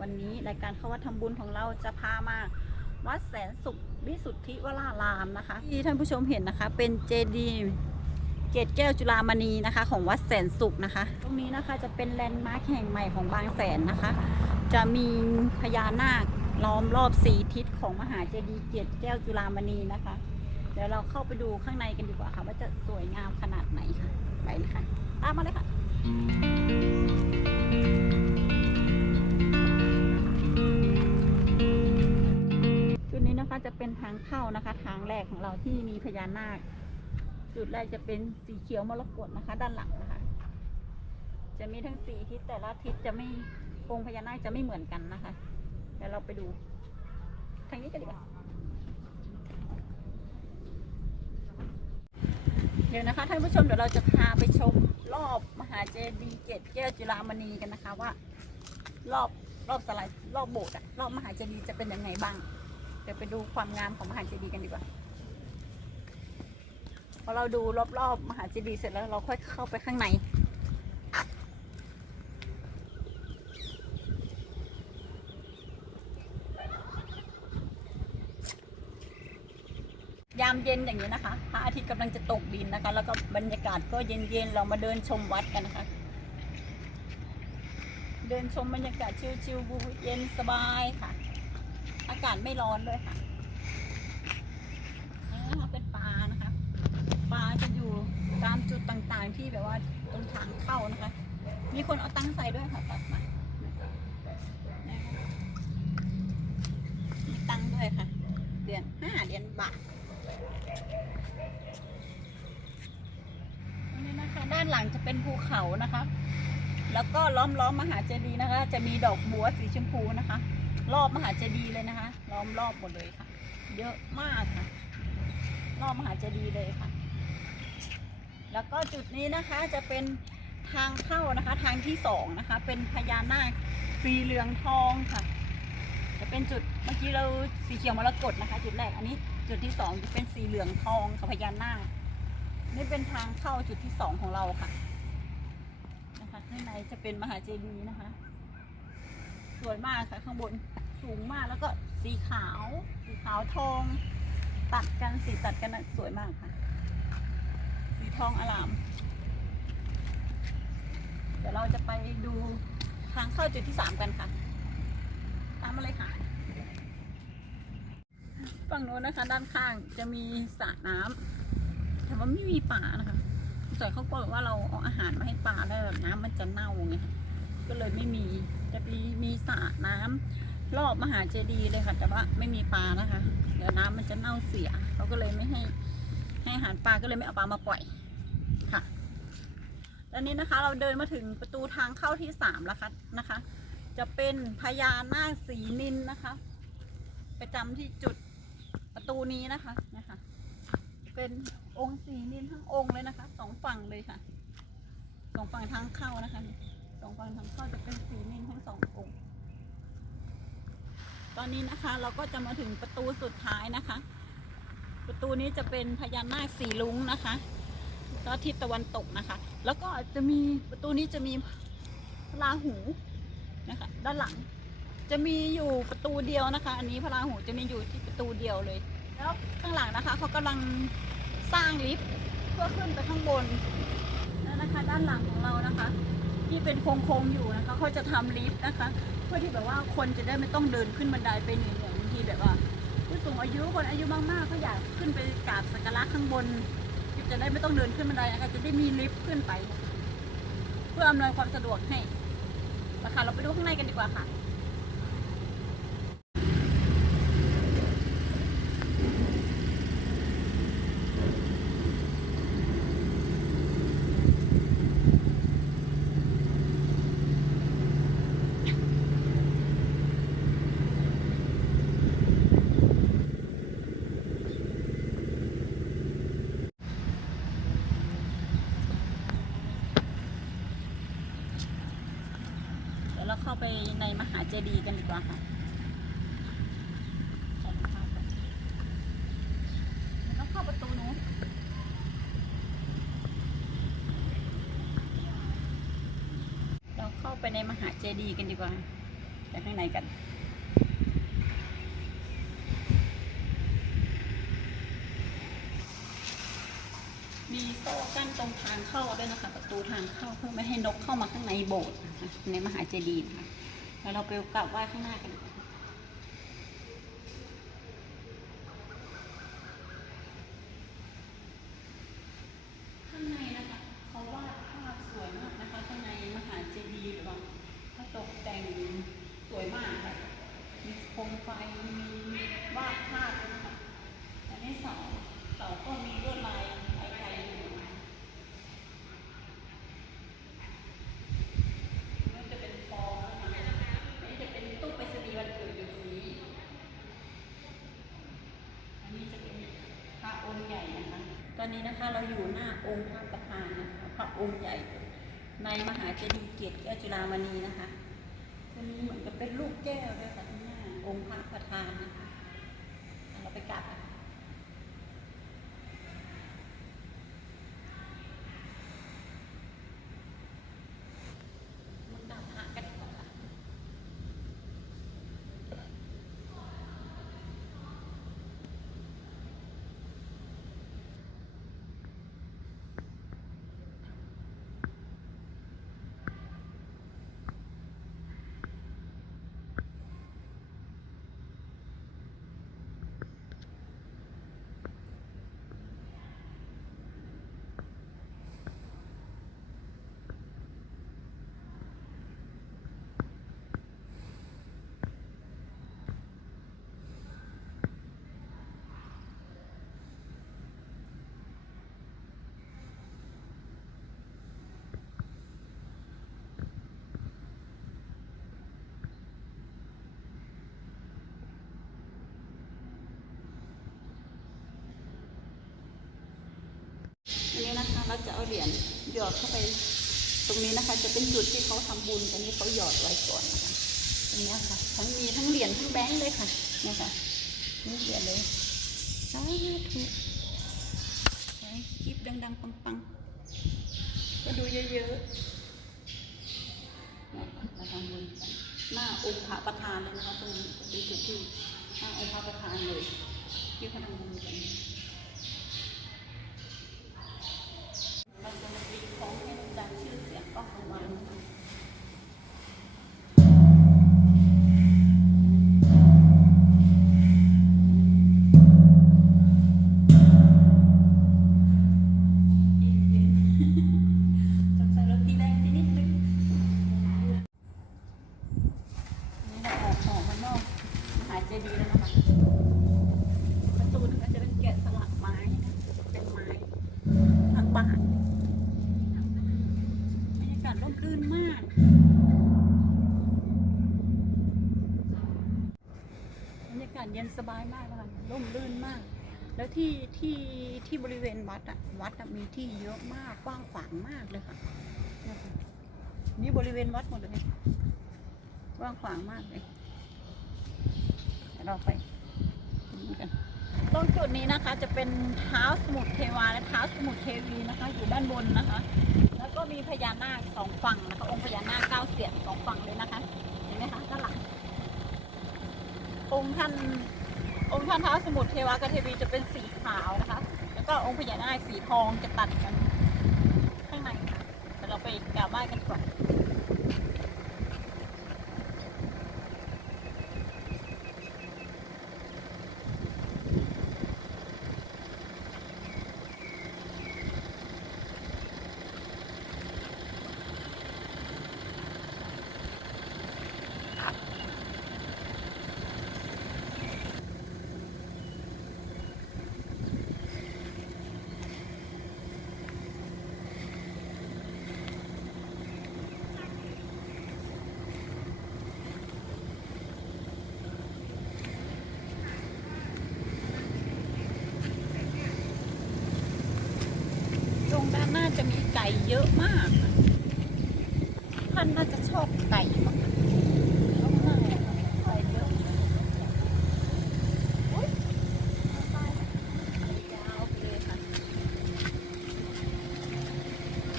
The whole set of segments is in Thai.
วันนี้รายการเข้าวัดทำบุญของเราจะพามาวัดแสนสุขวิสุทธิวรารามนะคะ ที่ท่านผู้ชมเห็นนะคะ เป็นเจดีย์เกตแก้วจุฬามณีนะคะ ของวัดแสนสุขนะคะ ตรงนี้นะคะจะเป็นแลนด์มาร์คแห่งใหม่ของบางแสนนะคะ จะมีพญานาคล้อมรอบสีทิศของมหาเจดีย์เกตแก้วจุฬามณีนะคะ เดี๋ยวเราเข้าไปดูข้างในกันดีกว่าค่ะ ว่าจะสวยงามขนาดไหนค่ะไปเลยค่ะตามมาเลยค่ะ เข้านะคะ ทางแรกของเราที่มีพญานาค จุดแรกจะเป็นสีเขียวมรกตนะคะ ด้านหลังนะคะ จะมีทั้งสี่ทิศแต่ละทิศจะไม่องค์พญานาคจะไม่เหมือนกันนะคะเดี๋ยวเราไปดู ทางนี้กันดีกว่าเดี๋ยวนะคะท่านผู้ชมเดี๋ยวเราจะพาไปชมรอบมหาเจดีย์เกตแก้วจุฬามณีกันนะคะว่า รอบรอบสไลด์รอบโบสถ์อะรอบมหาเจดีย์จะเป็นยังไงบ้าง เดี๋ยวไปดูความงามของมหาเจดีย์กันดีกว่า พอเราดูรอบๆมหาเจดีย์เสร็จแล้วเราค่อยเข้าไปข้างใน ยามเย็นอย่างนี้นะคะพระอาทิตย์กำลังจะตกดินนะคะ แล้วก็บรรยากาศก็เย็นๆ เรามาเดินชมวัดกันนะคะ เดินชมบรรยากาศชิลๆบูเย็นสบายค่ะากาศไม่ร้อนด้วยค่ะนี่นะคะเป็นปลานะคะ ปลาจะอยู่ตามจุดต่างๆที่แบบว่าตรงทางเข้านะคะ มีคนเอาตั้งใส่ด้วยค่ะตัดมานะคะมีตั้งด้วยค่ะ เดือนห้าเดือนบาทนี่นะคะ ด้านหลังจะเป็นภูเขานะคะ แล้วก็ล้อมล้อมมหาเจดีย์นะคะ จะมีดอกบัวสีชมพูนะคะ รอบมหาเจดีย์เลยนะคะล้อมรอบหมดเลยค่ะ เยอะมากค่ะ รอบมหาเจดีย์เลยค่ะ แล้วก็จุดนี้นะคะจะเป็นทางเข้านะคะ ทางที่สองนะคะ เป็นพญานาคสีเหลืองทองค่ะ จะเป็นจุดเมื่อกี้เราสีเขียวมรกตนะคะ จุดแรกอันนี้จุดที่สองจะเป็นสีเหลืองทองกับพญานาคนี่เป็นทางเข้าจุดที่สองของเราค่ะ นะคะข้างในจะเป็นมหาเจดีย์นะคะ สวยมากค่ะข้างบนสูงมากแล้วก็สีขาว สีขาวทองตัดกันสีตัดกันสวยมากค่ะ สีทองอลาม เดี๋ยวเราจะไปดูทางเข้าจุดที่สามกันค่ะ ตามมาเลยค่ะ ฝั่งโน้นนะคะ ด้านข้างจะมีสระน้ำแต่ว่าไม่มีปลานะคะส่วนเขาบอกว่าเราเอาอาหารมาให้ปลาแล้วแบบน้ำมันจะเน่าไงก็เลยไม่มี จะมีมีสระน้ำรอบมหาเจดีย์เลยค่ะ แต่ว่าไม่มีปลานะคะ เดี๋ยวน้ำมันจะเน่าเสียเขาก็เลยไม่ให้ให้อาหารปลาก็เลยไม่เอาปลามาปล่อยค่ะแล้วนี้นะคะ เราเดินมาถึงประตูทางเข้าที่สามแล้วค่ะนะคะ จะเป็นพญานาคสีนินนะคะ ประจำที่จุดประตูนี้นะคะนะคะ เป็นองค์สีนินทั้งองค์เลยนะคะสองฝั่งเลยค่ะสองฝั่งทางเข้านะคะ สองฝั่งทางเข้าจะเป็นสีนินทั้งสององค์ ตอนนี้นะคะเราก็จะมาถึงประตูสุดท้ายนะคะ ประตูนี้จะเป็นพญานาคสีลุงนะคะก็ทิศตะวันตกนะคะ แล้วก็จะมีประตูนี้จะมีพระราหูนะคะ ด้านหลัง จะมีอยู่ประตูเดียวนะคะ อันนี้พระราหูจะมีอยู่ที่ประตูเดียวเลย แล้วข้างหลังนะคะเขากำลังสร้างลิฟต์เพื่อขึ้นไปข้างบนนั่นนะคะ ด้านหลังของเรานะคะ ที่เป็นโค้งๆอยู่นะคะเขาจะทำลิฟต์นะคะ เพื่อที่แบบว่าคนจะได้ไม่ต้องเดินขึ้นบันไดไปเหนื่อยๆบางทีแบบว่า ผู้สูงอายุคนอายุมากๆก็อยากขึ้นไปกราบสักการะข้างบนจะได้ไม่ต้องเดินขึ้นบันไดนะคะจะได้มีลิฟต์ขึ้นไป เพื่ออำนวยความสะดวกให้นะคะเราไปดูข้างในกันดีกว่าค่ะ เจดีกันดีกว่าค่ะต้อเข้าประตูนู้นเราเข้าไปในมหาเจดีย์กันดีกว่าไปข้างในกันมีโซ่กั้นตรงทางเข้าด้วยนะคะ ประตูทางเข้าเพื่อไม่ให้นกเข้ามาข้างในโบสถ์ในมหาเจดีย์ค่ะ แล้วเราไปกลับไหว้ข้างหน้ากัน ข้างในนะคะเขาวาดภาพสวยมากนะคะ ข้างในมหาเจดีย์หรือว่าเขาตกแต่งสวยมากค่ะ มีโคมไฟมีวาดภาพด้วยนะคะอันนี้เสาเสาก็มีลวดลายลายไทยอยู่นี่จะเป็นฟองนะคะนี่จะเป็นตู้ไปรษณีย์วันเกิดอยู่ตรงนี้ อันนี้จะเป็นพระองค์ใหญ่นะคะ ตอ นี้นะคะ เราอยู่หน้าองค์พระประธานนะคะพระองค์ใหญ่ ในมหาเจดีย์เกียรติแก้วจุฬามณีนะคะตัวนี้เหมือนกับเป็นลูกแก้วด้วยค่ะหน้าองค์พระประธานนะคะเราไปกราบกันมากราบพระกันดีกว่าค่ะ อันนี้นะคะเราจะเอาเหรียญหยอดเข้าไปตรงนี้นะคะ จะเป็นจุดที่เขาทำบุญตรงนี้เขาหยอดไว้ก่อนนะคะตรงนี้ค่ะ ทั้งมีทั้งเหรียญทั้งแบงค์เลยค่ะนี่ค่ะนี่เหรียญเลยสาธุขอให้คลิปดัง ๆ ปังๆ ก็ดูเยอะๆนี่ยมาทำบุญกันหน้าองค์พระประธานเลยนะคะตรงนี้เป็นจุดที่หน้าองค์พระประธานเลยที่เขาทำบุญกัน หายใจดีย์นะคะประตูก็จะเป็นแกะสลักไม้นะเป็นไม้ทั้งบ้านบรรยากาศร่มรื่นมากบรรยากาศเย็นสบายมากเลยค่ะร่มรื่นมาก แล้วที่ที่ที่บริเวณวัดอะวัดอะมีที่เยอะมากกว้างขวางมากเลยค่ะนี่ยค่ะนี่บริเวณวัดหมดเลยกว้างขวางมากเลย เราไปตรงจุดนี้นะคะจะเป็นเท้าสมุทรเทวาและเท้าสมุทรเทวีนะคะ อยู่ด้านบนนะคะ แล้วก็มีพญานาคสองฝั่งนะคะองค์พญานาคเก้าเสียนสองฝั่งเลยนะคะเห็นไหมคะด้านหลังองค์ท่านองค์ท่านเท้าสมุทรเทวากับเทวีจะเป็นสีขาวนะคะ แล้วก็องค์พญานาคสีทองจะตัดกัน ข้างในค่ะเดี๋ยวเราไปกราบไหว้กันก่อน นหน้าจะมีไก่เยอะมากค่ะท่านน่าจะชอบไก่มากวไปเลยค่ะ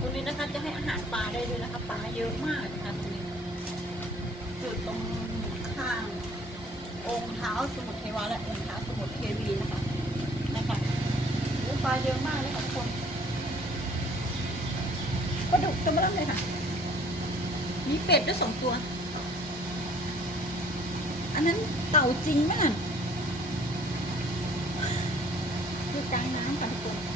ตรงนี้นะคะจะให้อาหารปลาได้ด้วยนะคะปลาเยอะมากนะคะตรงนี้ตรงข้าง องค์เท้าสมุทรเทวาและองค์เท้าสมุทรเทวีนะคะนะคะปลาเยอะมากเลยค่ะทุกคน ตัวเริ่มเลยค่ะ มีเป็ดด้วยสองตัว อันนั้นเต่าจริงไหมน่ะดูกลางน้ำค่ะทุกคน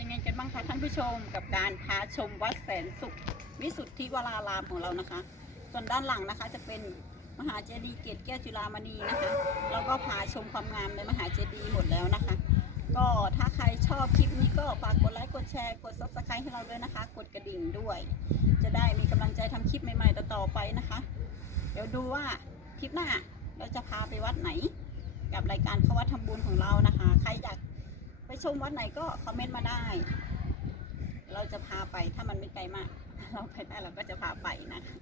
ยังไงกันบ้างคะท่าน ผู้ชมกับการพาชมวัดแสนสุขวิสุทธิวรารามของเรานะคะ ส่วนด้านหลังนะคะจะเป็นมหาเจดีย์เกตแก้วจุฬามณีนะคะแล้วก็พาชมความงามในมหาเจดีย์หมดแล้วนะคะ ก็ถ้าใครชอบคลิปนี้ก็ฝากกดไลค์กดแชร์กด subscribe ให้เราด้วยนะคะ กดกระดิ่งด้วย จะได้มีกำลังใจทำคลิปใหม่ๆต่อๆไปนะคะ เดี๋ยวดูว่าคลิปหน้าเราจะพาไปวัดไหน กับรายการเข้าวัดทำบุญของเรานะคะ ใครอยากไปชมวัดไหนก็คอมเมนต์มาได้ เราจะพาไปถ้ามันไม่ไกลมาก เราไปได้เราก็จะพาไปนะคะ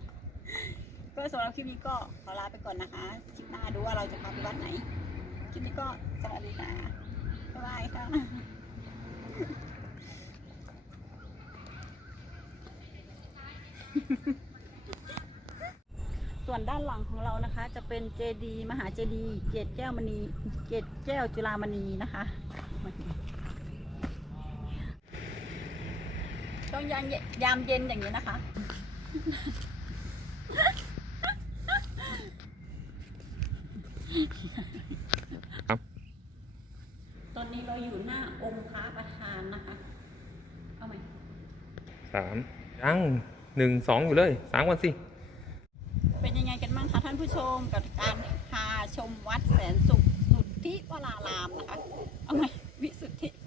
ก็สำหรับคลิปนี้ก็ขอลาไปก่อนนะคะ คลิปหน้าดูว่าเราจะพาไปวัดไหน คลิปนี้ก็สวัสดีค่ะบ๊ายบายค่ะส่วนด้านหลังของเรานะคะ จะเป็นเจดี มหาเจดีเกตแก้วมณีเกตแก้วจุฬามณีนะคะต้ องยามเยยามเย็นอย่างนี้นะคะ ครับ ตอนนี้เราอยู่หน้าองค์พระประธานนะคะ เอาไหมสามยังหนึ่งสองอยู่เลยสามวันสิ เป็นยังไงกันบ้างคะท่านผู้ชมกับการพาชมวัดแสนสุขสุทธิวรารามนะคะ เอาไหม